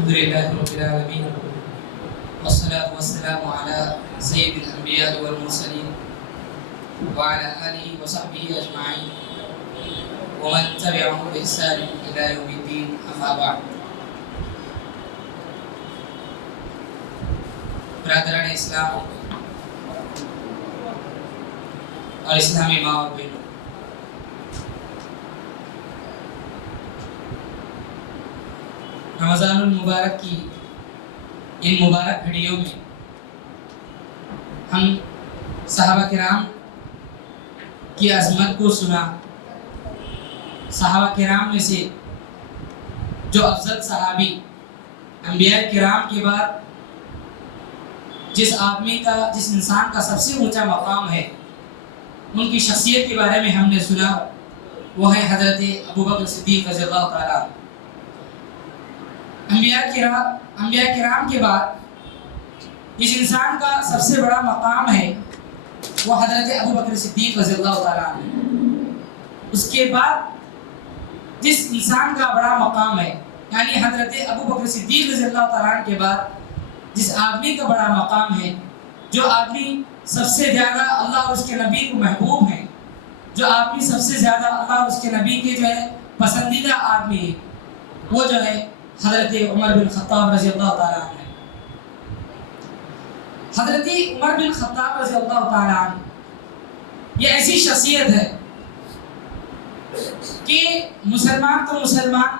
الحمد لله رب العالمين والصلاة والسلام على سيد الأنبياء والمرسلين وعلى آله وصحبه أجمعين ومن تبعهم بإحسان إلى يوم الدين أما بعد. برادران اسلام اور اسلامی ماں اور بہنوں، رمضان المبارک کی ان مبارک گھڑیوں میں ہم صحابہ کرام کی عظمت کو سنا. صحابہ کرام میں سے جو افضل صحابی انبیاء کرام کے بعد جس انسان کا سب سے اونچا مقام ہے، ان کی شخصیت کے بارے میں ہم نے سنا. وہ ہے حضرت ابوبکر صدیق رضی اللہ تعالیٰ. انبیاء کرام کے بعد جس انسان کا سب سے بڑا مقام ہے وہ حضرت ابوبکر صدیق رضی اللہ تعالیٰ عنہ. اس کے بعد جس انسان کا بڑا مقام ہے یعنی حضرت ابوبکر صدیق رضی اللہ تعالیٰ عنہ کے بعد جس آدمی کا بڑا مقام ہے، جو آدمی سب سے زیادہ اللہ اور اس کے نبی کو محبوب ہیں، جو آدمی سب سے زیادہ اللہ اور اس کے نبی کے جو ہے پسندیدہ آدمی ہے، وہ جو ہے حضرت عمر بن خطاب رضی اللہ تعالیٰ عنہ. حضرت عمر بن خطاب رضی اللہ تعالیٰ عنہ یہ ایسی شخصیت ہے کہ مسلمان تو مسلمان،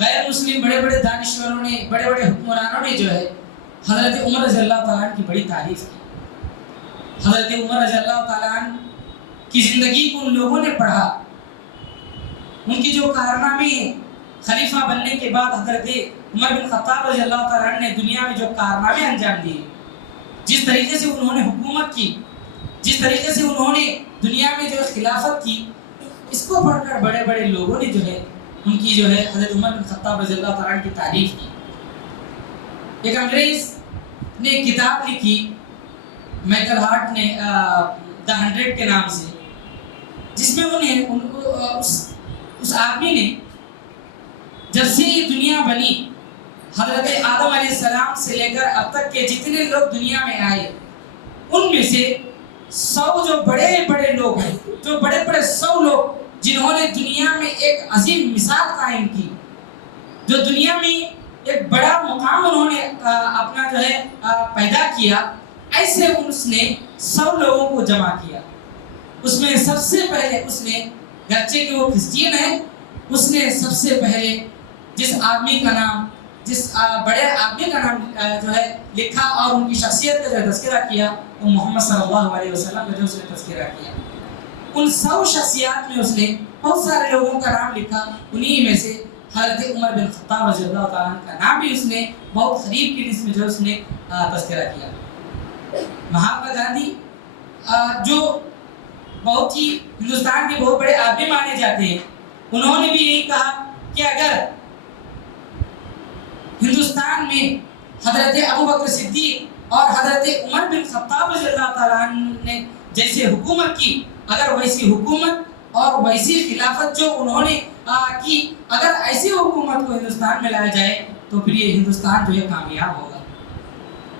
غیر مسلم بڑے بڑے دانشوروں نے، بڑے بڑے حکمرانوں نے جو ہے حضرت عمر رضی اللہ تعالیٰ عنہ کی بڑی تعریف کی. حضرت عمر رضی اللہ تعالیٰ عنہ کی زندگی کو ان لوگوں نے پڑھا. ان کی جو کارنامے ہیں خلیفہ بننے کے بعد حضرت عمر بن خطاب رضی اللہ تعالیٰ عنہ نے دنیا میں جو کارنامے انجام دیے، جس طریقے سے انہوں نے حکومت کی، جس طریقے سے انہوں نے دنیا میں جو خلافت کی، اس کو پڑھ کر بڑے بڑے لوگوں نے جو ہے ان کی جو ہے حضرت عمر بن خطاب رضی اللہ تعالیٰ عنہ کی تعریف کی. ایک انگریز نے ایک کتاب لکھی مائیکل ہارٹ نے دا 100 کے نام سے، جس میں اس آدمی نے جب سے یہ دنیا بنی حضرت آدم علیہ السلام سے لے کر اب تک کے جتنے لوگ دنیا میں آئے، ان میں سے 100 جو بڑے بڑے لوگ ہیں، جو بڑے بڑے 100 لوگ جنہوں نے دنیا میں ایک عظیم مثال قائم کی، جو دنیا میں ایک بڑا مقام انہوں نے اپنا جو ہے پیدا کیا، ایسے اس نے 100 لوگوں کو جمع کیا. اس میں سب سے پہلے اس نے، گرچہ کہ وہ کرسچین ہے، اس نے سب سے پہلے جس آدمی کا نام، جس بڑے آدمی کا نام جو ہے لکھا اور ان کی شخصیت کا جو تذکرہ کیا، وہ محمد صلی اللہ علیہ وسلم کا جو اس نے تذکرہ کیا. ان 100 شخصیات میں اس نے بہت سارے لوگوں کا نام لکھا. انہی میں سے حضرت عمر بن خطاب رضی اللہ تعالیٰ عنہ کا نام بھی اس نے بہت قریب کی لسٹ میں جو اس نے تذکرہ کیا. مہاتما گاندھی جو بہت ہی ہندوستان کے بہت بڑے آدمی مانے جاتے ہیں، انہوں نے بھی یہی کہا کہ اگر ہندوستان میں حضرت ابوبکر صدیق اور حضرت عمر بن خطاب رضی اللہ تعالیٰ عنہ نے جیسے حکومت کی، اگر ویسی حکومت اور ویسی خلافت جو انہوں نے کی، اگر ایسی حکومت کو ہندوستان میں لایا جائے تو پھر یہ ہندوستان جو ہے کامیاب ہوگا.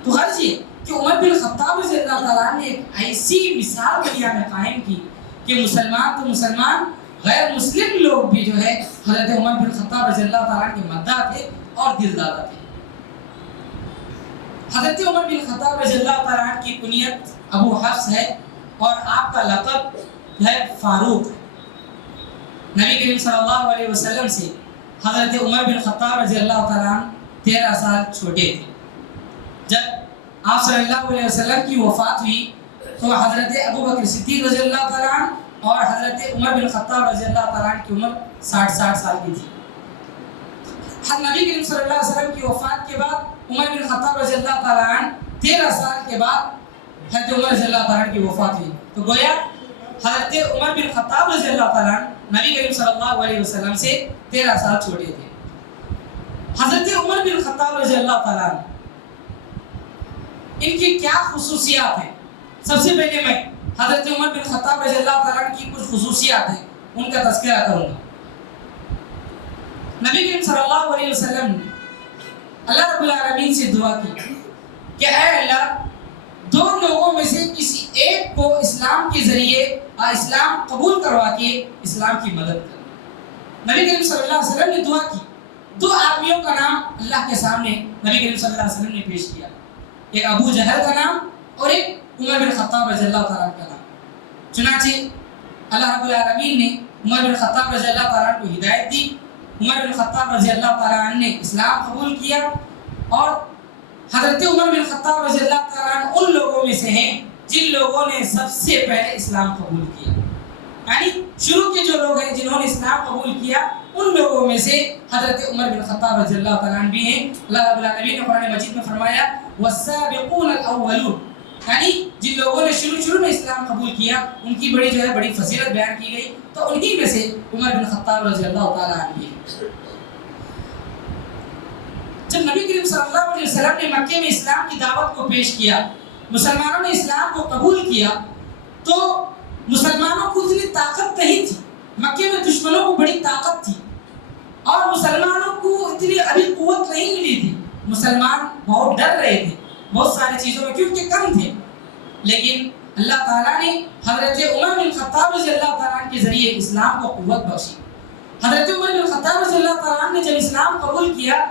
تو غرض یہ کہ عمر بن خطاب رضی اللہ تعالیٰ نے ایک ایسی مثال دنیا میں قائم کی کہ مسلمان تو مسلمان، غیر مسلم لوگ بھی جو ہے حضرت عمر بن خطاب رضی اللہ تعالیٰ کے مداح تھے اور دلدادہ تھے. حضرت عمر بن خطاب رضی اللہ تعالیٰ کی کنیت ابو حفص ہے اور آپ کا لقب ہے فاروق. نبی کریم صلی اللہ علیہ وسلم سے حضرت عمر بن خطاب رضی اللہ تعالیٰ 13 سال چھوٹے تھے. جب آپ صلی اللہ علیہ وسلم کی وفات ہوئی تو حضرت ابوبکر صدیق رضی اللہ تعالیٰ اور حضرت عمر بن خطاب رضی اللہ تعالیٰ کی عمر 60 سال کی تھی. نبی کریم صلی اللہ علیہ وسلم کی وفات کے بعد عمر بن خطاب رضی اللہ تعالیٰ 13 سال کے بعد حضرت عمر رضی اللہ تعالیٰ کی وفات ہوئی. تو گویا حضرت عمر بن خطاب رضی اللہ تعالیٰ نبی کریم صلی اللہ علیہ وسلم سے 13 سال چھوٹے تھے. حضرت عمر بن خطاب رضی اللہ تعالیٰ ان کی کیا خصوصیات ہیں؟ سب سے پہلے میں حضرت عمر بن خطاب رضی اللہ تعالیٰ کی کچھ خصوصیات ہیں، ان کا تذکرہ کروں گا. نبی کریم صلی اللہ علیہ وسلم اللہ رب العالمین سے دعا کی کہ اے اللہ دو لوگوں میں سے کسی ایک کو اسلام کے ذریعے اسلام قبول کروا کے اسلام کی مدد کر۔ نبی کریم صلی اللہ علیہ وسلم نے دعا کی، دو آدمیوں کا نام اللہ کے سامنے نبی کریم صلی اللہ علیہ وسلم نے پیش کیا، ایک ابو جہل کا نام اور ایک عمر بن خطاب رضی اللہ تعالیٰ کا نام۔ چنانچہ اللہ رب العالمین نے عمر بن خطاب رضی اللہ تعالیٰ کو ہدایت دی، عمر بن خطاب رضی اللہ تعالیٰ نے اسلام قبول کیا، اور حضرت عمر بن خطاب رضی اللہ تعالیٰ ان لوگوں میں سے ہیں جن لوگوں نے سب سے پہلے اسلام قبول کیا، یعنی شروع کے جو لوگ ہیں جنہوں نے اسلام قبول کیا ان لوگوں میں سے حضرت عمر بن خطاب رضی اللہ تعالیٰ عنہ بھی ہیں۔ اللہ رب العالمین نے قرآن مجید میں فرمایا والسابقون الاولون، یعنی جن لوگوں نے شروع میں اسلام قبول کیا ان کی بڑی فضیلت بیان کی گئی، تو انہی میں سے عمر بن خطاب رضی اللہ تعالیٰ عنہ بھی ہیں۔ جب نبی کریم صلی اللہ علیہ وسلم نے مکے میں اسلام کی دعوت کو پیش کیا، مسلمانوں نے اسلام کو قبول کیا، تو مسلمانوں کو اتنی طاقت نہیں تھی، مکے میں دشمنوں کو بڑی طاقت تھی اور مسلمانوں کو اتنی ابھی قوت نہیں ملی تھی، مسلمان بہت ڈر رہے تھے بہت ساری چیزوں میں کیونکہ کم تھے، لیکن اللہ تعالیٰ نے حضرت عمر بن خطاب رضی اللہ تعالیٰ کے ذریعے اسلام کو قوت بخشی۔ حضرت عمر بن خطاب رضی اللہ تعالیٰ نے جب اسلام قبول کیا،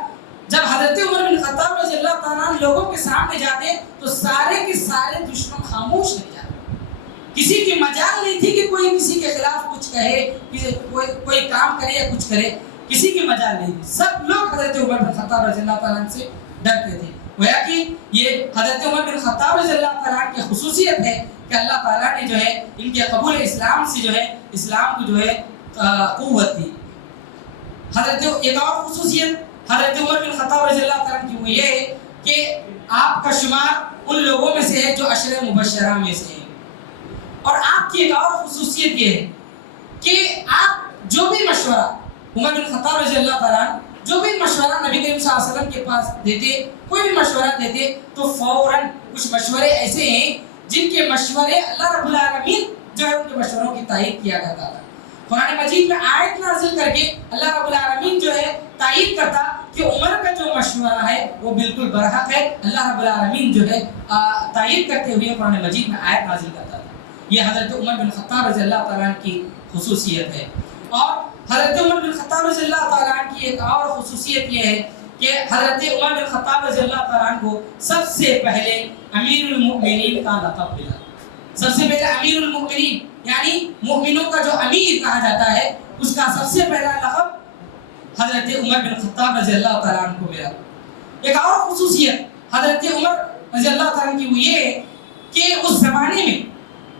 جب حضرت عمر بن خطاب رضی اللہ تعالیٰ لوگوں کے سامنے جاتے تو سارے کے سارے دشمن خاموش رہ جاتے، کسی کی مجال نہیں تھی کہ کوئی کسی کے خلاف کچھ کہے، کوئی کام کرے یا کچھ کرے، کسی کی مجال نہیں تھی، سب لوگ حضرت عمر بن خطاب رضی اللہ تعالیٰ سے ڈرتے تھے۔ گویا کہ یہ حضرت عمر بن خطاب رضی اللہ تعالیٰ کی خصوصیت ہے کہ اللہ تعالیٰ نے جو ہے ان کے قبول اسلام سے جو ہے اسلام کو جو ہے قوت دی۔ حضرت ایک اور خصوصیت حضرت عمر بن خطاب رضی اللہ تعالیٰ کی وہ یہ ہے کہ آپ کا شمار ان لوگوں میں سے ہے جو عشرہ مبشرہ میں سے ہیں، اور آپ کی ایک اور خصوصیت یہ ہے کہ آپ جو بھی مشورہ عمر بن خطاب رضی اللہ تعالیٰ جو بھی مشورہ نبی کریم صلی اللہ علیہ وسلم کے پاس دیتے، کوئی بھی مشورہ دیتے تو فوراً کچھ مشورے ایسے ہیں جن کے مشورے اللہ رب العالمین جو ہے ان کے مشوروں کی تائید کیا کرتا تھا۔ قرآن مجید میں آیت نازل کر کے اللہ رب العالمین جو ہے تائید کرتا کہ عمر کا جو مشورہ ہے وہ بالکل برحق ہے، اللہ رب العالمین جو ہے تائید کرتے ہوئے قرآن مجید میں آیت نازل کرتا تھا۔ یہ حضرت عمر بن خطاب رضی اللہ تعالیٰ کی خصوصیت ہے۔ اور حضرت عمر بن خطاب رضی اللہ تعالیٰ کی ایک اور خصوصیت یہ ہے کہ حضرت عمر بن خطاب رضی اللہ تعالیٰ کو سب سے پہلے امیر المؤمنین کا لقب ملا۔ سب سے پہلے امیر المؤمنین یعنی مومنوں کا جو امیر کہا جاتا ہے اس کا سب سے پہلا لقب حضرت عمر بن خطاب رضی اللہ تعالیٰ عنہ کو ملا۔ ایک اور خصوصیت حضرت عمر رضی اللہ تعالیٰ کی وہ یہ ہے کہ اس زمانے میں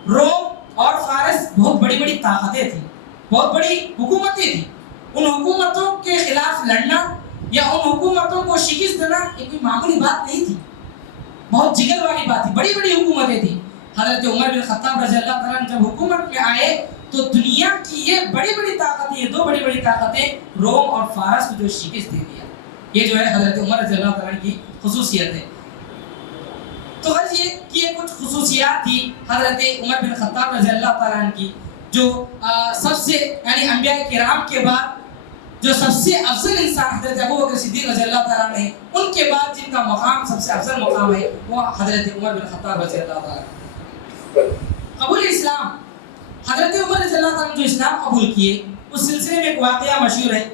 روم اور فارس بہت بڑی بڑی طاقتیں تھیں، بہت بڑی حکومتیں تھیں، ان حکومتوں کے خلاف لڑنا یا ان حکومتوں کو شکست دینا یہ کوئی معمولی بات نہیں تھی، بہت جگر والی بات تھی، بڑی بڑی حکومتیں تھیں۔ حضرت عمر بن خطاب رضی اللہ تعالیٰ جب حکومت میں آئے تو دنیا کی یہ بڑی بڑی طاقتیں، یہ دو بڑی بڑی طاقتیں روم اور فارس کو جو شکست دے دیا، یہ جو ہے حضرت عمر رضی اللہ تعالیٰ کی خصوصیت ہے۔ تو غرض یہ کہ یہ کچھ خصوصیات تھی حضرت عمر بن خطاب رضی اللہ تعالیٰ کی، جو سب سے یعنی انبیاء کرام کے بعد جو سب سے افضل انسان حضرت ابوبکر صدیق رضی اللہ تعالیٰ نے، ان کے بعد جن کا مقام سب سے افضل مقام ہے وہ حضرت عمر بن خطاب رضی اللہ تعالیٰ۔ قبول اسلام، حضرت عمر رضی اللہ تعالیٰ نے جو اسلام قبول کیے اس سلسلے میں ایک واقعہ مشہور ہے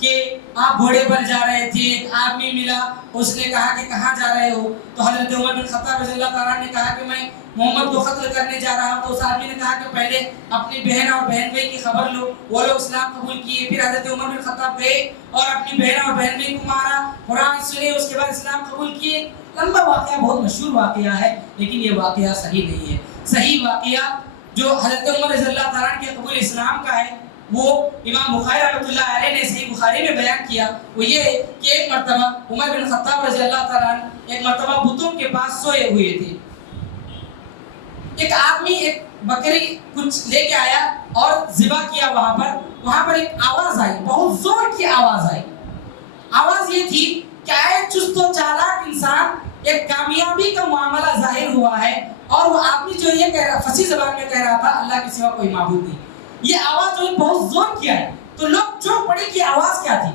کہ آپ گھوڑے پر جا رہے تھے، ایک آدمی ملا، اس نے کہا کہ کہاں جا رہے ہو؟ تو حضرت عمر بن خطاب رضی اللہ تعالیٰ نے کہا کہ میں محمد کو قتل کرنے جا رہا ہوں۔ تو اس آدمی نے کہا کہ پہلے اپنی بہن اور بہن بھائی کی خبر لو، وہ لوگ اسلام قبول کیے۔ پھر حضرت عمر بن خطاب گئے اور اپنی بہن اور بہن بھائی کو مارا، قرآن سنے، اس کے بعد اسلام قبول کیے۔ لمبا واقعہ، بہت مشہور واقعہ ہے، لیکن یہ واقعہ صحیح نہیں ہے۔ صحیح واقعہ جو حضرت عمر رضی اللہ تعالیٰ کے قبول اسلام کا ہے وہ امام بخاری رحمۃ اللہ علیہ نے صحیح بخاری میں بیان کیا۔ وہ یہ ہے کہ ایک مرتبہ عمر بن خطاب رضی اللہ تعالیٰ ایک مرتبہ بتوں کے پاس سوئے ہوئے تھے۔ ایک آدمی ایک بکری کچھ لے کے آیا اور ذبح کیا، وہاں پر ایک آواز آئی، بہت زور کی آواز آئی۔ آواز یہ تھی کہ اے چست و چالاک انسان، ایک کامیابی کا معاملہ ظاہر ہوا ہے، اور وہ آدمی جو یہ کہہ رہا، فصیح زبان میں کہہ رہا تھا اللہ کے سوا کوئی معبود نہیں۔ یہ آواز جو بہت زور کیا ہے، تو لوگ چونک پڑے کہ آواز کیا تھی۔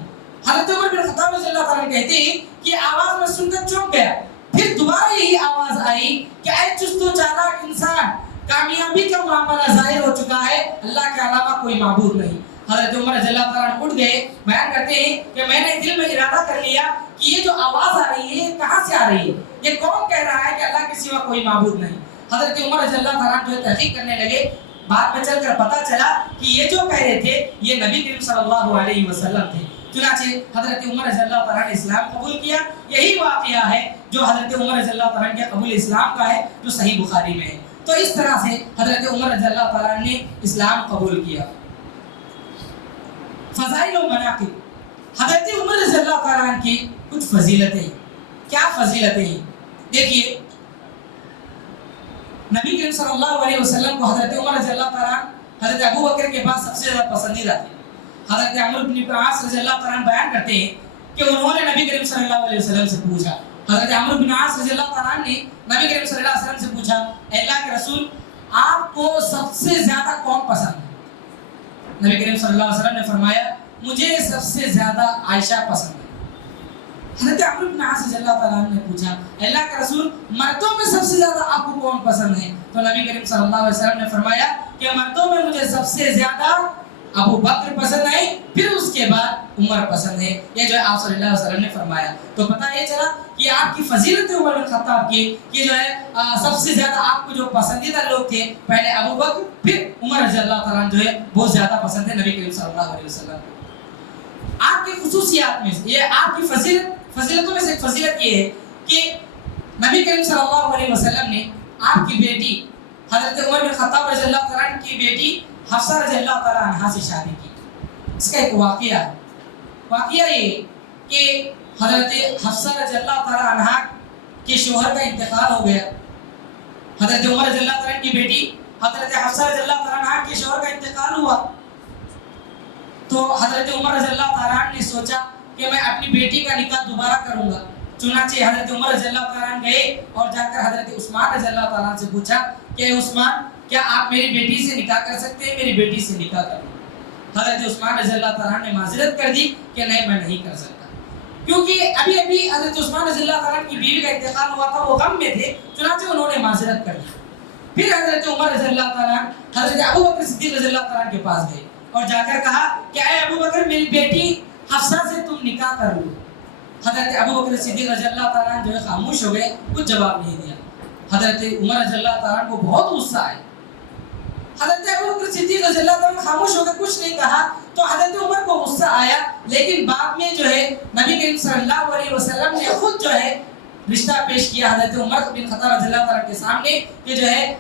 حضرت عمر بن خطاب رضی اللہ تعالیٰ کہتے ہیں کہ آواز میں سن کر چونک گیا. پھر دوبارہ یہی آواز آئی کہ اے چست و چالاک انسان، کامیابی کا معاملہ ظاہر ہو چکا ہے، اللہ کے علاوہ کوئی معبود نہیں. حضرت عمر رضی اللہ تعالیٰ اٹھ گئے، بیان کرتے ہیں کہ میں نے دل میں ارادہ کر لیا کہ یہ جو آواز آ رہی ہے یہ کہاں سے آ رہی ہے، یہ کون کہہ رہا ہے کہ اللہ کے سوا کوئی معبود نہیں. حضرت عمر رضی اللہ تعالیٰ جو تحقیق کرنے لگے، بعد میں چل کر پتہ چلا کہ یہ جو کہہ رہے تھے یہ نبی کریم صلی اللہ علیہ وسلم تھے. چنانچہ حضرت عمر رضی اللہ تعالیٰ نے اسلام قبول کیا. یہی واقعہ ہے جو حضرت عمر رضی اللہ تعالیٰ کے قبول اسلام کا ہے، جو صحیح بخاری میں ہے. تو اس طرح سے حضرت عمر رضی اللہ تعالیٰ نے اسلام قبول کیا. فضائل و مناقب، حضرت عمر رضی اللہ تعالیٰ کی کچھ فضیلتیں. کیا فضیلتیں ہیں؟ دیکھیے، نبی کریم صلی اللہ علیہ وسلم کو حضرت عمر رضی اللہ تعالیٰ حضرت ابو بکر کے بعد سب سے زیادہ پسندیدہ تھے. حضرت عمرو بن عاص رضی اللہ تعالیٰ بیان کرتے ہیں کہ انہوں نے نبی کریم صلی اللہ علیہ وسلم سے پوچھا. حضرت عمرو بن عاص رضی اللہ تعالیٰ نے نبی کریم صلی اللہ علیہ وسلم سے پوچھا، اے اللہ کے رسول، آپ کو سب سے زیادہ کون پسند ہے؟ نبی کریم صلی اللہ علیہ وسلم نے فرمایا، مجھے سب سے زیادہ عائشہ پسند ہے. حضرت عمرو بن عاص رضی اللہ تعالیٰ نے پوچھا، اے اللہ کے رسول، مردوں میں سب سے زیادہ آپ کو کون پسند ہے؟ تو نبی کریم صلی اللہ علیہ وسلم نے فرمایا کہ مردوں میں مجھے سب سے زیادہ ابو بکر پسند ہے، پھر اس کے بعد عمر پسند ہے. یہ جو ہے آپ صلی اللہ علیہ وسلم نے فرمایا. تو پتہ یہ چلا کہ آپ کی فضیلت عمر بن خطاب کی، یہ جو ہے سب سے زیادہ آپ کو جو پسندیدہ لوگ تھے، پہلے ابو بکر پھر عمر رضی اللہ تعالیٰ جو ہے بہت زیادہ پسند ہے نبی کریم صلی اللہ علیہ وسلم. آپ کی خصوصیات میں یہ آپ کی فضیلتوں میں سے ایک فضیلت یہ ہے کہ نبی کریم صلی اللہ علیہ وسلم نے آپ کی بیٹی حضرت عمر بن خطاب رضی اللہ تعالیٰ کی بیٹی حفصہ رضی اللہ تعالیٰ عنہ سے شادی کی. اس کا ایک واقعہ ہے. واقعہ یہ کہ حضرت حفصہ رضی اللہ تعالیٰ عنہ کے شوہر کا انتقال ہو گیا. حضرت عمر رضی اللہ تعالیٰ کی بیٹی حضرت حفصہ رضی اللہ تعالیٰ عنہ کے شوہر کا انتقال ہوا. تو حضرت عمر رضی اللہ تعالیٰ نے سوچا کہ میں اپنی بیٹی کا نکاح دوبارہ کروں گا. چنانچہ حضرت عمر رضی اللہ تعالیٰ گئے اور جا کر حضرت عثمان رضی اللہ تعالیٰ سے پوچھا کہ عثمان، کیا آپ میری بیٹی سے نکاح کر سکتے ہیں؟ میری بیٹی سے نکاح کروں. حضرت عثمان رضی اللہ تعالیٰ نے معذرت کر دی کہ نہیں، میں نہیں کر سکتا، کیونکہ ابھی حضرت عثمان رضی اللہ تعالیٰ کی بیوی کا انتقال ہوا تھا، وہ غم میں تھے. چنانچہ انہوں نے معذرت کر دی. پھر حضرت عمر رضی اللہ تعالیٰ حضرت ابو بکر صدیق رضی اللہ تعالیٰ کے پاس گئے اور جا کر کہا کہ اے ابو بکر، میری بیٹی حفصہ سے تم نکاح کر لو. حضرت ابو بکر صدیق رضی اللہ تعالیٰ جو ہے خاموش ہو گئے، کچھ جواب نہیں دیا. حضرت عمر رضی اللہ تعالیٰ کو بہت غصہ آیا. حضرت ابو بکر صدیق رضی اللہ تعالیٰ خاموش ہو گئے، کچھ نہیں کہا. تو حضرت عمر کو غصہ آیا، لیکن بعد میں جو ہے نبی کریم صلی اللہ علیہ وسلم نے خود جو ہے رشتہ پیش کیا حضرت عمر بن خطاب رضی اللہ تعالیٰ کے سامنے کہ جو ہے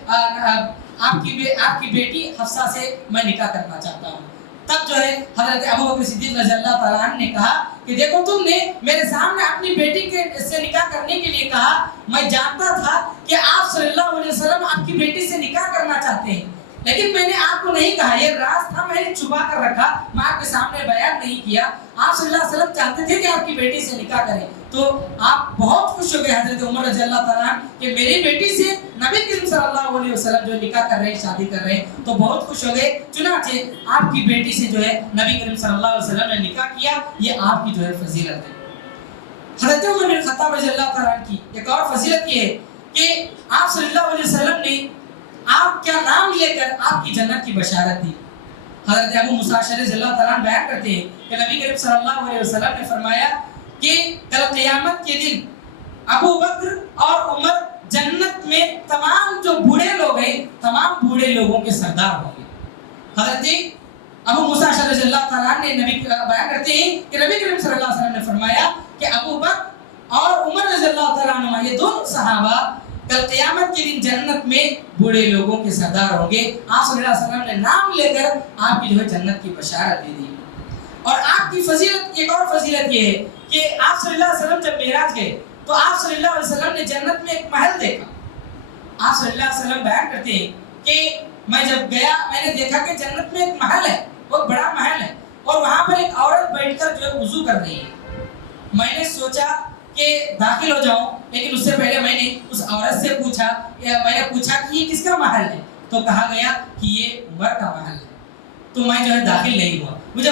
آپ کی بیٹی حفصہ سے میں نکاح کرنا چاہتا ہوں. تب جو ہے حضرت ابو بکر صدیق رضی اللہ تعالیٰ عنہ نے کہا کہ دیکھو، تم نے میرے سامنے اپنی بیٹی کے سے نکاح کرنے کے لیے کہا، میں جانتا تھا کہ آپ صلی اللہ علیہ وسلم آپ کی بیٹی سے نکاح کرنا چاہتے ہیں، لیکن میں نے آپ کو نہیں کہا. یہ راز تھا، میں نے چھپا کر رکھا، میں آپ کے سامنے بیان نہیں کیا. آپ صلی اللہ علیہ وسلم چاہتے تھے کہ آپ کی بیٹی سے نکاح کریں. تو آپ بہت خوش ہو گئے حضرت عمر رضی اللہ تعالیٰ کہ میری بیٹی سے نبی کریم صلی اللہ علیہ وسلم جو نکاح کر رہے ہیں، شادی کر رہے ہیں، تو بہت خوش ہو گئے. چنانچہ آپ کی بیٹی سے جو ہے نبی کریم صلی اللہ علیہ وسلم نے نکاح کیا. یہ آپ کی جو ہے فضیلت ہے. حضرت عمر بن خطاب رضی اللہ تعالیٰ کی ایک اور فضیلت یہ ہے کہ آپ صلی اللہ علیہ وسلم نے آپ کا نام لے کر آپ کی جنت کی بشارت دی. حضرت ابو موسیٰ رضی اللہ تعالیٰ بیان کرتے ہیں کہ نبی کریم صلی اللہ علیہ وسلم نے فرمایا کہ کل قیامت کے دن ابو بکر اور عمر جنت میں تمام جو بوڑھے لوگ ہیں، تمام بوڑھے لوگوں کے سردار ہوں گے. حضرت ابو موسیٰ رضی اللہ تعالیٰ نے بیان کرتے ہیں کہ نبی کریم صلی اللہ علیہ وسلم نے فرمایا کہ ابو بکر اور عمر رضی اللہ تعالیٰ عنہ، یہ دونوں صحابہ کل قیامت کے دن جنت میں بوڑھے لوگوں کے سردار ہوں گے. آپ صلی اللہ علیہ وسلم نے نام لے کر آپ کی جو ہے جنت کی بشارت دے دی. اور آپ کی فضیلت، ایک اور فضیلت یہ ہے کہ آپ صلی اللہ علیہ وسلم جب معراج گئے تو آپ صلی اللہ علیہ وسلم نے جنت میں ایک محل دیکھا. آپ صلی اللہ علیہ وسلم بیان کرتے ہیں کہ میں جب گیا، میں نے دیکھا کہ جنت میں ایک محل ہے، بہت بڑا محل ہے، اور وہاں پر ایک عورت بیٹھ کر جو ہے وضو کر رہی ہے. میں نے سوچا کہ داخل ہو جاؤں، لیکن اس سے پہلے میں نے اس عورت سے پوچھا کہ یہ کس کا محل ہے؟ تو کہا گیا کہ یہ عمر کا محل ہے. تو میں جو ہے داخل نہیں ہوا. مجھے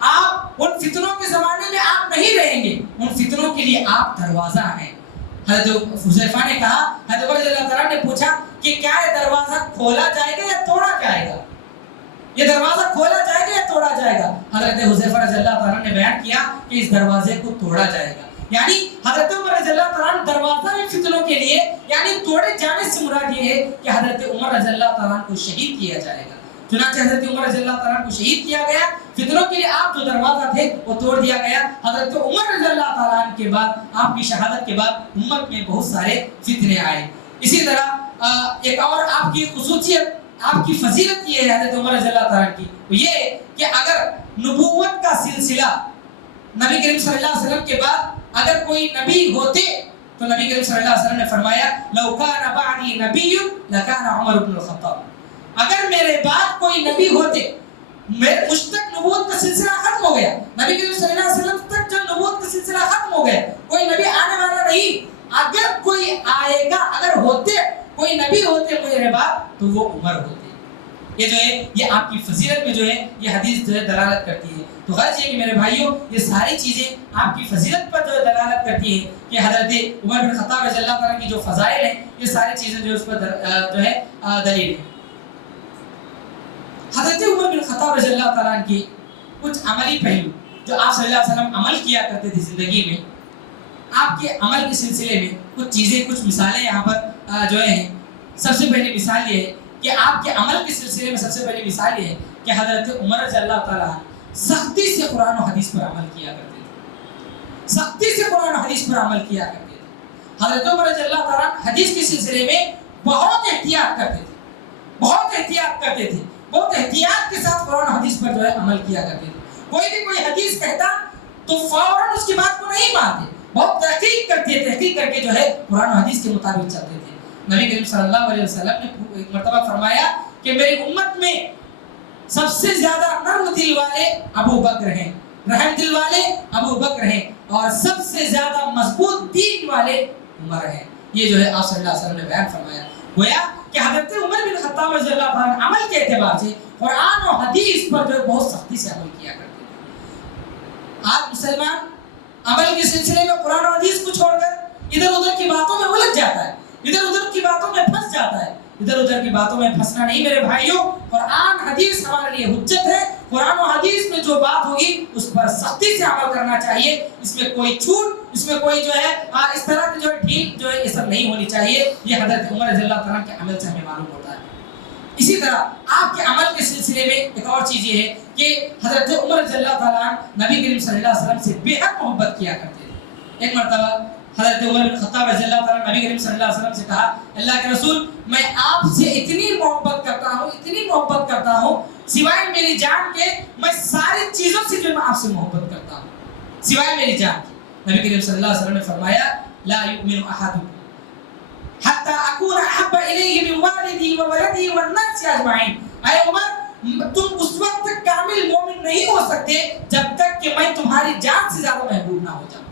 آپ ان فتنوں کے زمانے میں آپ نہیں رہیں گے، ان فتنوں کے لیے آپ دروازہ ہیں۔ حضرت حذیفہ نے کہا، حضرت عمر رضی اللہ تعالیٰ نے پوچھا کہ کیا یہ دروازہ کھولا جائے گا یا توڑا جائے گا؟ یہ دروازہ کھولا جائے گا یا توڑا جائے گا؟ حضرت حذیفہ رضی اللہ تعالیٰ نے بیان کیا کہ اس دروازے کو توڑا جائے گا۔ یعنی حضرت عمر رضی اللہ تعالیٰ دروازہ ہے فتنوں کے لیے، یعنی توڑے جانے سے مراد یہ ہے کہ حضرت عمر رضی اللہ تعالیٰ کو شہید کیا جائے گا۔ چنانچہ حضرت عمر رضی اللہ تعالیٰ کو شہید کیا گیا، فتنوں کے لیے آپ جو دروازہ تھے وہ توڑ دیا گیا۔ حضرت عمر رضی اللہ تعالیٰ کے بعد، آپ کی شہادت کے بعد امت میں بہت سارے فتنے آئے۔ اسی طرح ایک اور آپ کی خصوصیت، آپ کی فضیلت یہ ہے حضرت عمر رضی اللہ تعالیٰ کی، یہ کہ اگر نبوت کا سلسلہ نبی کریم صلی اللہ علیہ وسلم کے بعد اگر کوئی نبی ہوتے تو نبی کریم صلی اللہ علیہ وسلم نے فرمایا لو کان بعدی نبی لکان عمر بن الخطاب، اگر میرے بعد کوئی نبی ہوتے، مجھ تک نبوت کا سلسلہ ختم ہو گیا، نبی کریم صلی اللہ علیہ وسلم تک جو نبوت کا سلسلہ ختم ہو گیا، کوئی نبی آنے والا نہیں، اگر کوئی آئے گا، اگر ہوتے کوئی نبی ہوتے میرے بعد تو وہ عمر ہوتے۔ یہ جو ہے یہ آپ کی فضیلت میں جو ہے یہ حدیث جو ہے دلالت کرتی ہے۔ تو غرض یہ کہ میرے بھائیوں یہ ساری چیزیں آپ کی فضیلت پر جو ہے دلالت کرتی ہیں کہ حضرت عمر بن خطاب رضی اللہ تعالیٰ کی جو فضائل ہیں یہ ساری چیزیں جو اس پر جو ہے دلیل ہے۔ حضرت عمر بن خطاب رضی اللہ تعالیٰ کی کچھ عملی پہلو جو آپ صلی اللہ علیہ وسلم عمل کیا کرتے تھے زندگی میں، آپ کے عمل کے سلسلے میں کچھ چیزیں، کچھ مثالیں یہاں پر جو ہیں۔ سب سے پہلی مثال یہ ہے کہ آپ کے عمل کے سلسلے میں سب سے پہلی مثال یہ ہے کہ حضرت عمر رضی اللہ تعالیٰ سختی سے قرآن و حدیث پر عمل کیا کرتے تھے، سختی سے قرآن و حدیث پر عمل کیا کرتے تھے۔ حضرت عمر رضی اللہ تعالیٰ حدیث کے سلسلے میں بہت احتیاط کرتے تھے، بہت احتیاط کرتے تھے، بہت احتیاط کے ساتھ قرآن و حدیث پر جو ہے عمل کیا کرتے تھے۔ کوئی بھی کوئی حدیث کہتا تو فوراً اس کی بات کو نہیں مانتے، بہت تحقیق کرتے، تحقیق کر کے جو ہے قرآن و حدیث کے مطابق چلتے تھے۔ نبی کریم صلی اللہ علیہ وسلم نے ایک مرتبہ فرمایا کہ میری امت میں سب سے زیادہ نرم دل والے ابو بکر ہیں، رحم دل والے ابو بکر ہیں، اور سب سے زیادہ مضبوط دین والے عمر ہیں۔ یہ جو ہے آپ صلی اللہ علیہ وسلم نے بیان فرمایا۔ گویا کہ حضرت عمر بن خطاب رضی اللہ عنہ عمل کے اعتبار سے قرآن و حدیث پر جو بہت سختی سے عمل کیا کرتے تھے۔ آج مسلمان عمل کے سلسلے میں قرآن و حدیث کو چھوڑ کر ادھر ادھر کی باتوں میں الجھ جاتا ہے، ادھر ادھر کی باتوں میں پھنس جاتا ہے۔ ادھر ادھر کی باتوں میں پھنسنا نہیں میرے بھائیوں، قرآن حدیث ہمارے لیے حجت ہے۔ قرآن و حدیث میں جو بات ہوگی اس پر سختی سے عمل کرنا چاہیے، اس میں کوئی چھوٹ، اس میں کوئی جو ہے اس طرح کی جو ڈھیل جو ہے یہ سب نہیں ہونی چاہیے۔ یہ حضرت عمر رضی اللہ تعالیٰ کے عمل سے ہمیں معلوم ہوتا ہے۔ اسی طرح آپ کے عمل کے سلسلے میں ایک اور چیز یہ ہے کہ حضرت عمر رضی اللہ تعالیٰ نبی کریم صلی اللہ علیہ وسلم سے بے حد محبت کیا کرتے تھے۔ ایک مرتبہ حضرت عمر بن خطاب رضی اللہ تعالیٰ نبی کریم صلی اللہ علیہ وسلم سے کہا، اللہ کے رسول میں آپ سے اتنی محبت کرتا ہوں، اتنی محبت کرتا ہوں، سوائے میری جان کے میں ساری چیزوں سے جو میں آپ سے محبت کرتا ہوں، سوائے میری جان کے۔ نبی کریم صلی اللہ علیہ وسلم نے فرمایا لا یؤمن احدکم حتی اکون احب الیہ من والدی وولدی والناس اجمعین۔ اے عمر تم اس وقت تک کامل مومن نہیں ہو سکتے جب تک کہ میں تمہاری جان سے زیادہ محبوب نہ ہو جاؤں۔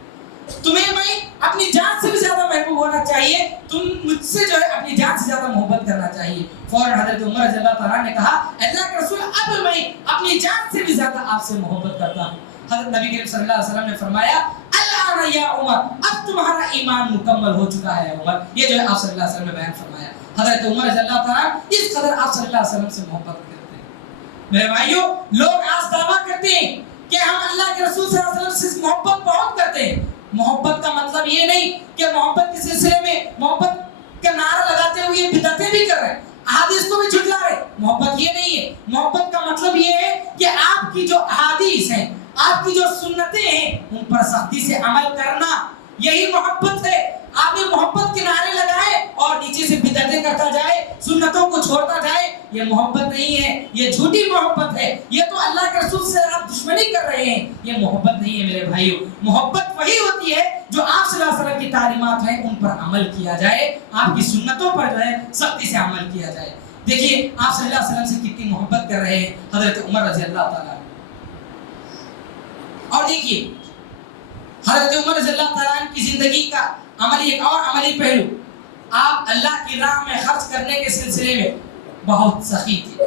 تمہیں میں اپنی جان سے بھی زیادہ محبوب ہونا چاہیے، تم مجھ سے جو ہے اپنی جان سے زیادہ محبت کرنا چاہیے۔ فوراً حضرت عمر رضی اللہ تعالیٰ نے کہا اللہ کے رسول اب میں اپنی جان سے بھی زیادہ آپ سے محبت کرتا ہوں۔ حضرت نبی کریم صلی اللہ علیہ وسلم نے فرمایا الآن یا عمر اب تمہارا ایمان مکمل ہو چکا ہے عمر۔ یہ جو ہے آپ صلی اللہ علیہ وسلم نے بیان فرمایا۔ حضرت عمر رضی اللہ تعالیٰ اس قدر آپ صلی اللہ علیہ وسلم سے محبت کرتے ہیں۔ میرے بھائیوں لوگ آج دعویٰ کرتے ہیں کہ ہم اللہ کے رسول صلی اللہ علیہ وسلم سے محبت بہت کرتے ہیں۔ محبت کا مطلب یہ نہیں کہ محبت کے سلسلے میں محبت کا نعرہ لگاتے ہوئے بدعتیں بھی کر رہے ہیں، احادیث کو بھی جھٹلا رہے۔ محبت یہ نہیں ہے۔ محبت کا مطلب یہ ہے کہ آپ کی جو احادیث ہیں، آپ کی جو سنتیں ہیں ان پر سختی سے عمل کرنا، یہی محبت ہے۔ آپ نے محبت کے نعرے لگائے اور نیچے سے بدعتیں کرتا جائے، سنتوں کو چھوڑتا جائے، یہ محبت نہیں ہے، یہ جھوٹی محبت ہے۔ یہ تو اللہ کے رسول سے آپ دشمنی کر رہے ہیں، یہ محبت نہیں ہے میرے بھائیوں۔ محبت وہی ہوتی ہے جو آپ صلی اللہ علیہ وسلم کی تعلیمات ہیں ان پر عمل کیا جائے، آپ کی سنتوں پر جو ہے سختی سے عمل کیا جائے۔ دیکھیے آپ صلی اللہ علیہ وسلم سے کتنی محبت کر رہے ہیں حضرت عمر رضی اللہ تعالیٰ۔ اور دیکھیے حضرت عمر رضی اللہ تعالیٰ کی زندگی کا عملی ایک اور عملی پہلو، آپ اللہ کی راہ میں خرچ کرنے کے سلسلے میں بہت سخی تھے،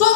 2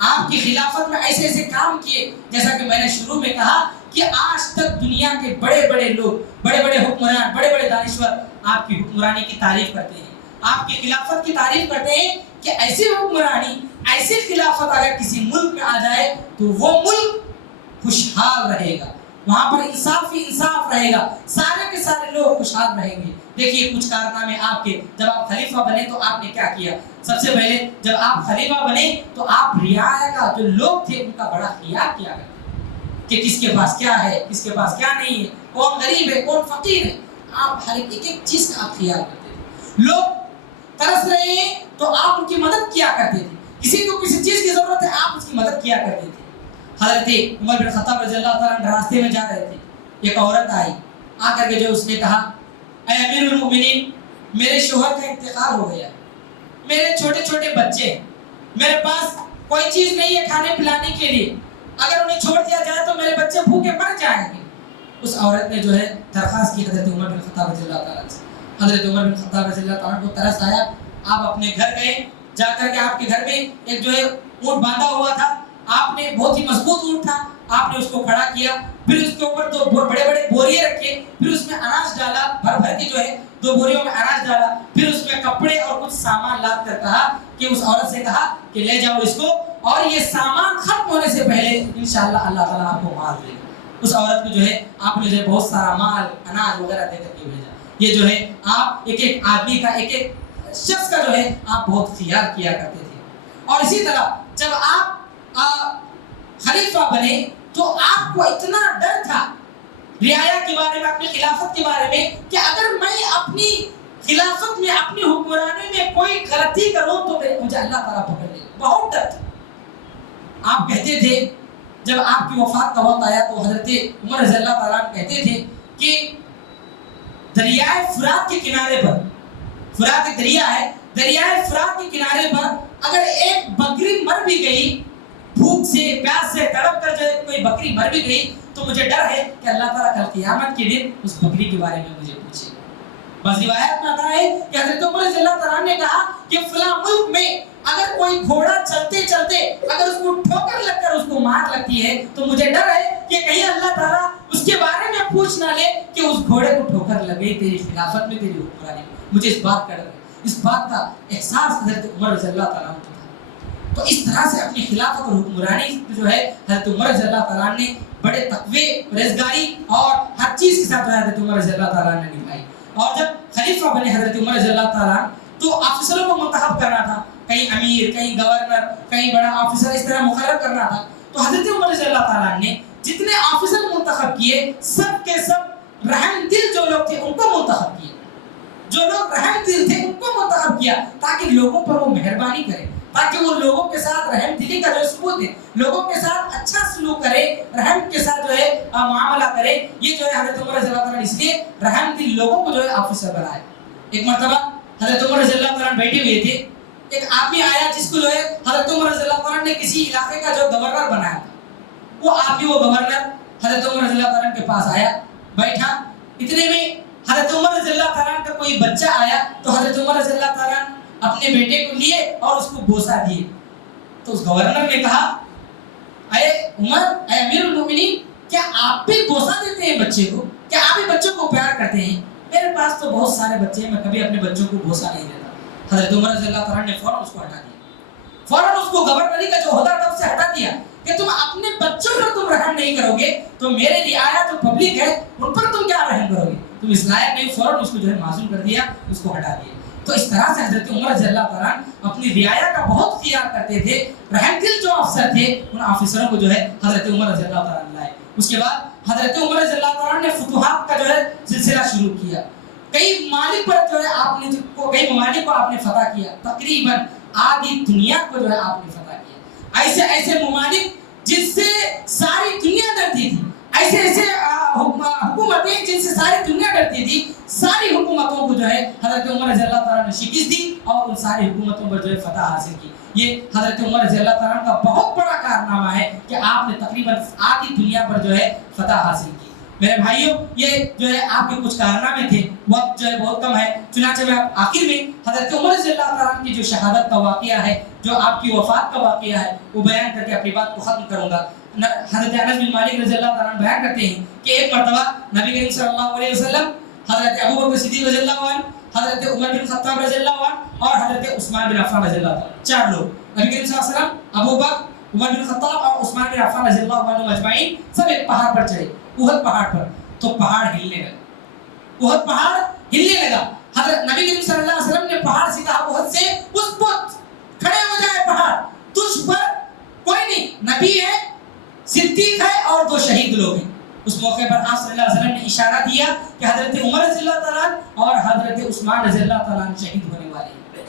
آپ کی خلافت میں ایسے ایسے کام کیے، جیسا کہ میں نے شروع میں کہا کہ آج تک دنیا کے بڑے بڑے لوگ، بڑے بڑے حکمران، بڑے بڑے دانشور آپ کی حکمرانی کی تعریف کرتے ہیں، آپ کی خلافت کی تعریف کرتے ہیں کہ ایسی حکمرانی، ایسی خلافت اگر کسی ملک میں آ جائے تو وہ ملک خوشحال رہے گا، وہاں پر انصاف ہی انصاف رہے گا، سارے کے سارے لوگ خوشحال رہیں گے۔ دیکھیے کچھ کارنامے آپ کے، جب آپ خلیفہ بنے تو آپ نے کیا کیا؟ سب سے پہلے جب آپ خلیفہ بنے تو آپ رعایا کا جو لوگ تھے ان کا بڑا خیال کیا کرتے کہ کس کے پاس کیا ہے، کس کے پاس کیا نہیں ہے، کون غریب ہے، کون فقیر ہے، آپ ہر ایک چیز کا آپ خیال کرتے تھے۔ لوگ ترس رہے ہیں تو آپ ان کی مدد کیا کرتے تھے، کسی کو کسی چیز کی ضرورت ہے آپ اس کی مدد کیا کرتے تھے۔ حضرت عمر بن خطاب رضی اللہ تعالیٰ عنہ راستے میں جا رہے تھے، ایک عورت آئی، آ کر کے جو اس نے کہا، اے امیر المومنین، میرے شوہر کا انتقال ہو گیا، میرے چھوٹے چھوٹے بچے ہیں، میرے پاس کوئی چیز نہیں ہے کھانے پلانے کے لیے، اگر انہیں چھوڑ دیا جائے تو میرے بچے بھوکے مر جائیں گے۔ اس عورت نے جو ہے درخواست کی حضرت عمر بن خطاب رضی اللہ تعالیٰ سے۔ حضرت عمر بن خطاب رضی اللہ تعالیٰ کو ترس آیا، آپ اپنے گھر گئے، جا کر کے آپ کے گھر میں ایک جو ہے اونٹ باندھا ہوا تھا، آپ نے بہت ہی مضبوط اونٹ تھا، آپ نے اس کو کھڑا کیا، پھر اس کے اوپر دو بڑے بڑے بوریے رکھے، پھر اس میں اناج ڈالا، بھر بھر کے جو ہے 2 بوریوں میں اناج ڈالا، پھر اس میں کپڑے اور کچھ سامان لاد کر کہا کہ اس عورت سے کہا کہ لے جاؤ اس کو، اور یہ سامان ختم ہونے سے پہلے انشاءاللہ اللہ تعالیٰ آپ کو مال دے گا۔ اس عورت کو جو ہے آپ نے جو ہے بہت سارا مال، اناج وغیرہ دے کر کے بھیجا۔ یہ جو ہے آپ ایک ایک آدمی کا، ایک ایک شخص کا جو ہے آپ بہت خیال کیا کرتے تھے۔ اور اسی طرح جب آپ خلیفہ بنے تو آپ کو اتنا ڈر تھا رعایا کے بارے میں، اپنی خلافت کے بارے میں، کہ اگر میں اپنی خلافت میں، اپنی حکمرانی میں کوئی غلطی کروں تو مجھے اللہ تعالیٰ پکڑ لے گا، بہت ڈر تھا۔ آپ کہتے تھے جب آپ کی وفات کا وقت آیا تو حضرت عمر رضی اللہ تعالیٰ کہتے تھے کہ دریائے فرات کے کنارے پر، فرات ایک دریا ہے، دریائے فرات کے کنارے پر اگر ایک بکری مر بھی گئی، بھوک سے، پیاس سے تڑپ کر جو کوئی بکری مر بھی گئی، تو مجھے ڈر ہے کہ اللہ تعالیٰ کل قیامت کے دن اس بکری کے بارے میں مجھے پوچھے۔ بس روایت میں آتا ہے کہ حضرت عمر رضی اللہ تعالیٰ نے کہا کہ فلاں ملک میں اگر کوئی گھوڑا چلتے چلتے اگر اس کو ٹھوکر لگ کر اس کو مار لگتی ہے تو مجھے ڈر ہے کہ کہیں اللہ تعالیٰ اس کے بارے میں پوچھ نہ لے کہ اس گھوڑے کو ٹھوکر لگے تیری خلافت میں، تیری حکمرانی میں۔ مجھے اس بات کا ڈر ہے، اس بات کا احساس حضرت عمر رضی اللہ تعالیٰ کو تھا۔ تو اس طرح سے اپنی خلافت اور حکمرانی جو ہے حضرت عمر رضی اللہ تعالیٰ نے بڑے تقوی، پرہیزگاری اور ہر چیز کے ساتھ حضرت عمر رضی اللہ تعالیٰ نے نبھائی۔ اور جب خلیفہ بنے حضرت عمر رضی اللہ تعالیٰ تو آفیسروں کو منتخب کرنا تھا، کہیں امیر، کہیں گورنر، کہیں بڑا آفیسر، اس طرح مقرر کرنا تھا۔ تو حضرت عمر رضی اللہ تعالیٰ نے جتنے آفیسر منتخب کیے سب کے سب رحم دل جو لوگ تھے ان کو منتخب کیے، جو لوگ رحم دل تھے ان کو منتخب کیا تاکہ لوگوں پر وہ مہربانی کرے، تاکہ وہ لوگوں کے ساتھ رحم دلی کا جو ثبوت ہے، لوگوں کے ساتھ اچھا سلوک کرے، رحم کے ساتھ جو ہے معاملہ کرے۔ یہ جو ہے حضرت عمر رضی اللہ تعالیٰ نے اس لیے رحم دل لوگوں کو جو ہے آفیسر بنائے۔ ایک مرتبہ حضرت عمر رضی اللہ تعالیٰ بیٹھے ہوئے تھے، ایک آدمی آیا جس کو جو ہے حضرت عمر رضی اللہ تعالیٰ نے کسی علاقے کا جو گورنر بنایا تھا، وہ آدمی، وہ گورنر حضرت عمر رضی اللہ تعالیٰ کے پاس آیا، بیٹھا، اتنے میں حضرت عمر رضی اللہ تعالیٰ کا کوئی بچہ آیا تو حضرت عمر رضی اللہ تعالیٰ اپنے بیٹے کو لیے اور اس کو بوسہ دیے۔ تو اس گورنر نے کہا، اے عمر، اے امیر المومنین، کیا آپ بھی بوسہ دیتے ہیں بچے کو؟ کیا آپ بھی بچوں کو پیار کرتے ہیں؟ میرے پاس تو بہت سارے بچے ہیں، میں کبھی اپنے بچوں کو بوسہ نہیں دیتا۔ حضرت عمر رضی اللہ تعالیٰ نے فوراً اس کو ہٹا دیا، فوراً اس کو گورنری کا جو عہدہ تھا اس سے ہٹا دیا کہ تم اپنے بچوں پر تم رحم نہیں کرو گے تو میرے رعایا جو پبلک ہے ان پر تم کیا رحم کرو گے؟ تم اس لائق نہیں۔ فوراً اس کو جو ہے معزول کر دیا، اس کو ہٹا دیا۔ تو اس طرح سے حضرت عمر رضی اللہ تعالیٰ اپنی رعایا کا بہت خیال کرتے تھے۔ رحم دل جو افسر تھے ان افسروں کو جو ہے حضرت عمر رضی اللہ تعالیٰ لائے۔ اس کے بعد حضرت عمر رضی اللہ تعالیٰ نے فتوحات کا جو ہے سلسلہ شروع کیا، کئی ممالک پر جو ہے آپ نے کئی ممالک کو آپ نے فتح کیا، تقریباً آدھی دنیا کو جو ہے آپ نے فتح کیا۔ ایسے ایسے ممالک جن سے ساری دنیا ڈرتی تھی، ایسے ایسے حکومتیں جن سے ساری دنیا ڈرتی تھی، ساری حکومتوں کو جو ہے حضرت عمر رضی اللہ تعالیٰ نے شکست دی اور ان ساری حکومتوں پر جو ہے فتح حاصل کی۔ یہ حضرت عمر رضی اللہ تعالیٰ کا بہت بڑا کارنامہ ہے کہ آپ نے تقریباً آدھی دنیا پر جو ہے فتح حاصل کی۔ میرے بھائیوں، یہ جو ہے آپ کے کچھ کارنامے تھے، وقت جو ہے بہت کم ہے، چنانچہ میں آخر میں حضرت عمر رضی اللہ تعالیٰ کی جو شہادت کا واقعہ ہے، جو جو آپ کی وفات کا واقعہ ہے وہ بیان کر کے اپنی بات کو ختم کروں گا۔ حضرت انس بن مالک رضی اللہ تعالیٰ عنہ بیان کرتے ہیں کہ ایک مرتبہ نبی کریم صلی اللہ علیہ وسلم، حضرت ابوبکر صدیق رضی اللہ عنہ، حضرت عمر بن خطاب رضی اللہ عنہ اور حضرت عثمان بن عفان رضی اللہ عنہ، 4 لوگ، نبی کریم صلی اللہ علیہ وسلم، ابوبکر، عمر بن خطاب اور عثمان بن عفان رضی اللہ عنہ مجمعین سب ایک پہاڑ پر چڑھے، احد پہاڑ پر۔ تو پہاڑ ہلنے لگا، احد پہاڑ ہلنے لگا۔ حضرت نبی کریم صلی اللہ علیہ وسلم نے پہاڑ سے کہا احد سے، اس پت کھڑے ہو جائے پہاڑ، تجھ پر کوئی نہیں، نبی ہے، صدیق ہے اور 2 شہید لوگ ہیں۔ اس موقع پر آپ صلی اللہ علیہ وسلم نے اشارہ دیا کہ حضرت عمر رضی اللہ تعالیٰ عنہ اور حضرت عثمان رضی اللہ تعالیٰ عنہ شہید ہونے والے ہیں،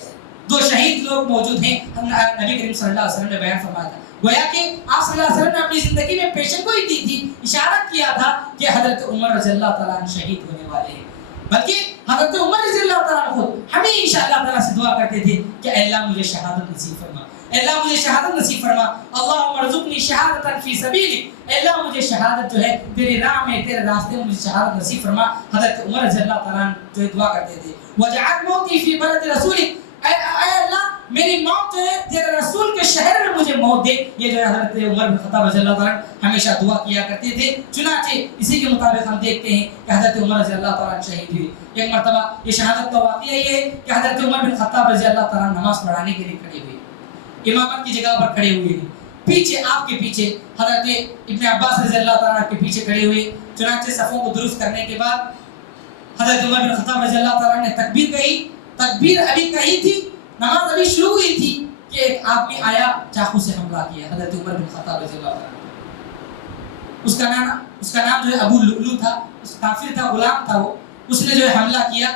2 شہید لوگ موجود ہیں۔ نبی کریم صلی اللہ علیہ وسلم نے بیان فرمایا تھا، گویا کہ آپ صلی اللہ علیہ وسلم نے اپنی زندگی میں پیشن گوئی دی تھی، اشارہ کیا تھا کہ حضرت عمر رضی اللہ تعالیٰ عنہ شہید ہونے والے ہیں۔ بلکہ حضرت عمر رضی اللہ تعالیٰ عنہ خود ہمیشہ اللہ تعالیٰ سے دعا کرتے تھے کہ اے اللہ مجھے شہادت نصیب فرما، اے اللہ مجھے شہادت نصیب فرما، اللہم ارزقنی شہادتا فی سبیلک، اے اللہ مجھے شہادت جو ہے تیری راہ میں، تیرے راستے میں مجھے شہادت نصیب فرما۔ حضرت عمر رضی اللہ تعالیٰ عنہ جو دعا کرتے تھے، وجعل موتی فی بلد رسولک، اے اللہ میری موت جو ہے تیرے رسول کے شہر میں مجھے موت دے۔ یہ جو ہے حضرت عمر بن خطاب رضی اللہ تعالیٰ عنہ ہمیشہ دعا کیا کرتے تھے۔ چنانچہ اسی کے مطابق ہم دیکھتے ہیں کہ حضرت عمر رضی اللہ تعالیٰ عنہ شہید ہوئے۔ ایک مرتبہ یہ شہادت کا واقعہ یہ ہے کہ حضرت عمر بن خطاب رضی اللہ تعالیٰ عنہ نماز پڑھانے کے لیے کھڑے ہوئے، امامت کی جگہ پر کھڑے ہوئے ہیں، پیچھے آپ کے پیچھے حضرت ابن عباس رضی اللہ تعالیٰ عنہ کے پیچھے کھڑے ہوئے۔ چنانچہ صفوں کو درست کرنے کے بعد حضرت عمر بن خطاب رضی اللہ تعالیٰ عنہ نے تکبیر کہی، تکبیر ابھی کہی تھی، نماز ابھی شروع ہوئی تھی کہ ایک آدمی آیا، چاقو سے حملہ کیا حضرت عمر بن خطاب رضی اللہ تعالیٰ عنہ۔ اس کا نام جو ہے ابو لؤلؤ تھا، اس کافر تھا، غلام تھا وہ، اس نے جو ہے حملہ کیا۔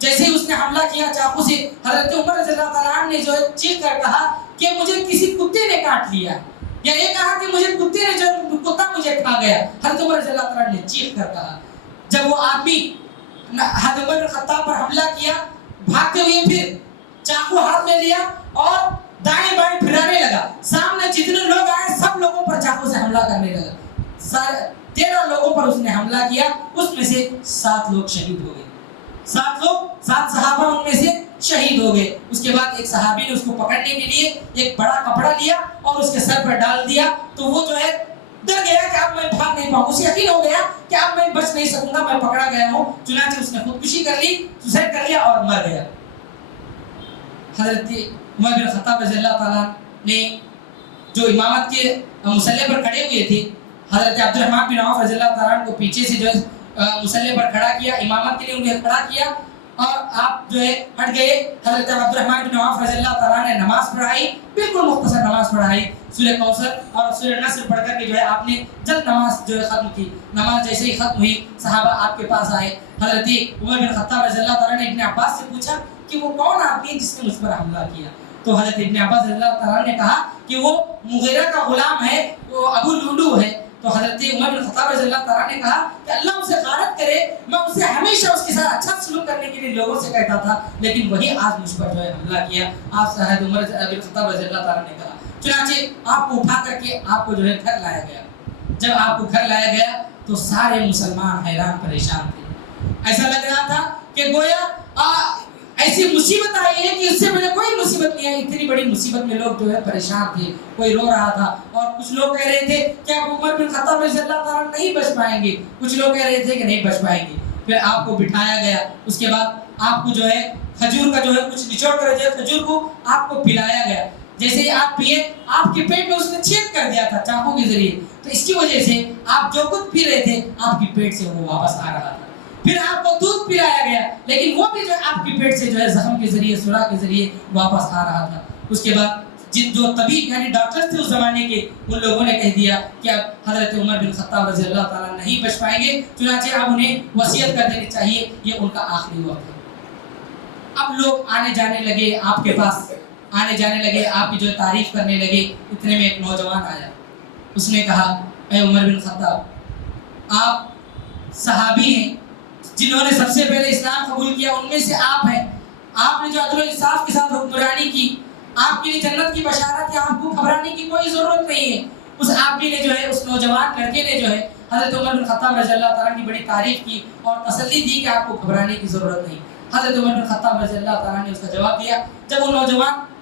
جیسے ہی اس نے حملہ کیا چاقو سے، حضرت عمر رضی اللہ تعالیٰ عنہ نے جو ہے چیخ کر کہا کہ مجھے کسی کتے نے کاٹ لیا، یا یہ کہا کہ مجھے کتے نے جو کتا مجھے کھا گیا۔ حضرت عمر رضی اللہ تعالیٰ عنہ نے چیخ کر کہا۔ جب وہ آدمی حضرت عمر بن خطاب پر حملہ کیا، بھاگتے ہوئے پھر چاقو ہاتھ میں لیا اور دائیں بائیں پھرانے لگا، سامنے جتنے لوگ آئے سب لوگوں پر چاقو سے حملہ کرنے لگا۔ 13 لوگوں پر اس نے حملہ کیا، اس میں سے 7 لوگ شہید ہو گئے، 7 صحابہ ان میں سے شہید ہو گئے۔ اس کے بعد ایک صحابی نے اس کو پکڑنے کے لیے ایک بڑا کپڑا لیا اور اس کے سر پر ڈال دیا، تو وہ جو ہے ڈر گیا کہ اب میں بھاگ نہیں پاؤں، اسے یقین ہو گیا کہ اب میں بچ نہیں سکوں گا، میں پکڑا گیا ہوں۔ چنانچہ اس نے خودکشی کر لی، سوسائڈ کر لیا اور مر گیا۔ حضرت عمر بن خطاب رضی اللہ تعالیٰ نے جو امامت کے مصلی پر کھڑے ہوئے تھے، حضرت عبد الرحمن بن عوف رضی اللہ تعالیٰ کو پیچھے سے جو مصلی پر کھڑا کیا، امامت کے لیے انہیں کھڑا کیا اور آپ جو ہے ہٹ گئے۔ حضرت عبد الرحمن بن عوف رضی اللہ تعالیٰ نے نماز پڑھائی، بالکل مختصر نماز پڑھائی، سورہ کوثر اور سورہ نصر پڑھ کر کے جو ہے آپ نے جلد نماز جو ہے ختم کی۔ نماز جیسے ہی ختم ہوئی، صحابہ آپ کے پاس آئے۔ حضرت عمر بن خطاب رضی اللہ تعالیٰ نے ابن عباس سے پوچھا کہ وہ کون آدمی ہے جس نے مجھ پر حملہ کیا؟ تو حضرت ابن عباس رضی اللہ تعالیٰ نے کہا کہ وہ مغیرہ کا غلام ہے، وہ ابو لؤلؤ ہے۔ تو حضرت عمر بن خطاب رضی اللہ تعالیٰ نے کہا کہ اللہ اسے غارت کرے، میں اسے ہمیشہ اس کے ساتھ اچھا سلوک کرنے کے لیے لوگوں سے کہتا تھا، لیکن وہی آج مجھ پر جو ہے حملہ کیا۔ آپ سے حضرت عمر بن خطاب رضی اللہ تعالیٰ نے کہا۔ چنانچہ آپ کو اٹھا کر کے آپ کو جو ہے گھر لایا گیا۔ جب آپ کو گھر لایا گیا تو سارے مسلمان حیران پریشان تھے، ایسا لگ رہا تھا کہ گویا ایسی مصیبت آئی ہے کہ اس سے پہلے کوئی مصیبت نہیں آئی، اتنی بڑی مصیبت میں لوگ جو ہے پریشان تھے، کوئی رو رہا تھا اور کچھ لوگ کہہ رہے تھے کہ اب عمر بن خطاب رضی اللہ تعالیٰ نہیں بچ پائیں گے، کچھ لوگ کہہ رہے تھے کہ نہیں بچ پائیں گے۔ پھر آپ کو بٹھایا گیا، اس کے بعد آپ کو جو ہے کھجور کا جو ہے کچھ نچوڑ کر جو ہے کھجور کو آپ کو پلایا گیا۔ جیسے ہی آپ پیے، آپ کے پیٹ میں اس نے چھید کر دیا تھا چاقو کے ذریعے، تو اس کی وجہ سے آپ جو کچھ پی رہے تھے آپ کے پیٹ سے وہ واپس آ رہا تھا۔ پھر آپ کو دودھ پلایا گیا، لیکن وہ بھی جو ہے آپ کے پیٹ سے جو ہے زخم کے ذریعے، سوراخ کے ذریعے واپس آ رہا تھا۔ اس کے بعد جو طبیب یعنی ڈاکٹر تھے اس زمانے کے، ان لوگوں نے کہہ دیا کہ اب حضرت عمر بن خطاب رضی اللہ تعالیٰ نہیں بچ پائیں گے، چنانچہ اب انہیں وصیت کر دینی چاہیے، یہ ان کا آخری وقت ہے۔ اب لوگ آنے جانے لگے آپ کے پاس، آنے جانے لگے، آپ کی جو تعریف کرنے لگے۔ اتنے میں ایک نوجوان آیا، اس نے کہا اے عمر بن خطاب، آپ صحابی ہیں جنہوں نے سب سے پہلے اسلام قبول کیا، ان میں سے آپ ہیں، آپ نے جو عدل و انصاف کے ساتھ حکمرانی کی، آپ کے لیے جنت کی بشارت ہے، آپ کو گھبرانے کی کوئی ضرورت نہیں ہے۔ اس آدمی نے جو ہے، اس نوجوان لڑکے نے جو ہے حضرت عمر بن خطاب رضی اللہ تعالیٰ کی بڑی تعریف کی اور تسلی دی کہ آپ کو گھبرانے کی ضرورت نہیں۔ حضرت عمر بن خطاب رضی اللہ تعالیٰ نے اس کا جواب دیا۔ جب وہ نوجوان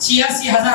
86,000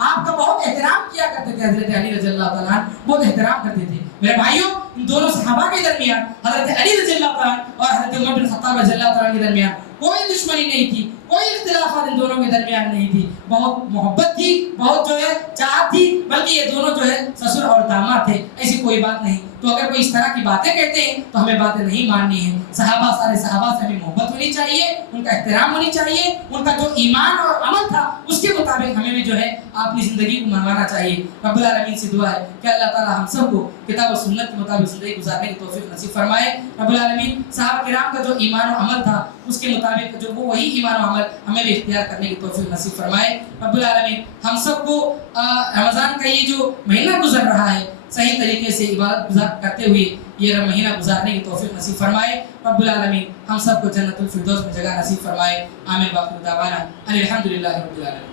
آپ کا بہت احترام کیا کرتے تھے حضرت علی رضی اللہ تعالیٰ عنہ، بہت احترام کرتے تھے۔ میرے بھائیوں، ان دونوں صحابہ کے درمیان حضرت علی رضی اللہ تعالیٰ عنہ اور حضرت عمر بن خطاب رضی اللہ تعالیٰ عنہ کے درمیان کوئی دشمنی نہیں تھی، کوئی اختلافات ان دونوں کے درمیان نہیں تھی، بہت محبت تھی، بہت جو ہے چاہت تھی، بلکہ یہ دونوں جو ہے سسر اور داماد تھے، ایسی کوئی بات نہیں۔ تو اگر کوئی اس طرح کی باتیں کہتے ہیں تو ہمیں باتیں نہیں ماننی ہیں۔ صحابہ، سارے صحابہ سے ہمیں محبت ہونی چاہیے، ان کا احترام ہونی چاہیے، ان کا جو ایمان اور عمل تھا اس کے مطابق ہمیں بھی جو ہے اپنی زندگی کو منوانا چاہیے۔ رب العالمین سے دعا ہے کہ اللہ تعالی ہم سب کو کتاب و سنت کے مطابق زندگی گزارنے کی توفیق نصیب فرمائے۔ رب العالمین صحابہ کرام کا جو ایمان و عمل تھا اس کے مطابق جو وہی ایمان و عمل ہمیں بھی اختیار کرنے کی توفیق نصیب فرمائے۔ رب العالمین ہم سب کو رمضان کا یہ جو مہینہ گزر رہا ہے صحیح طریقے سے عبادت گزار کرتے ہوئے یہ مہینہ گزارنے کی توفیق نصیب فرمائے۔ رب العالمین ہم سب کو جنت الفردوس میں جگہ نصیب فرمائے۔ آمین۔ باقی دعوانا الحمدللہ رب العالمین۔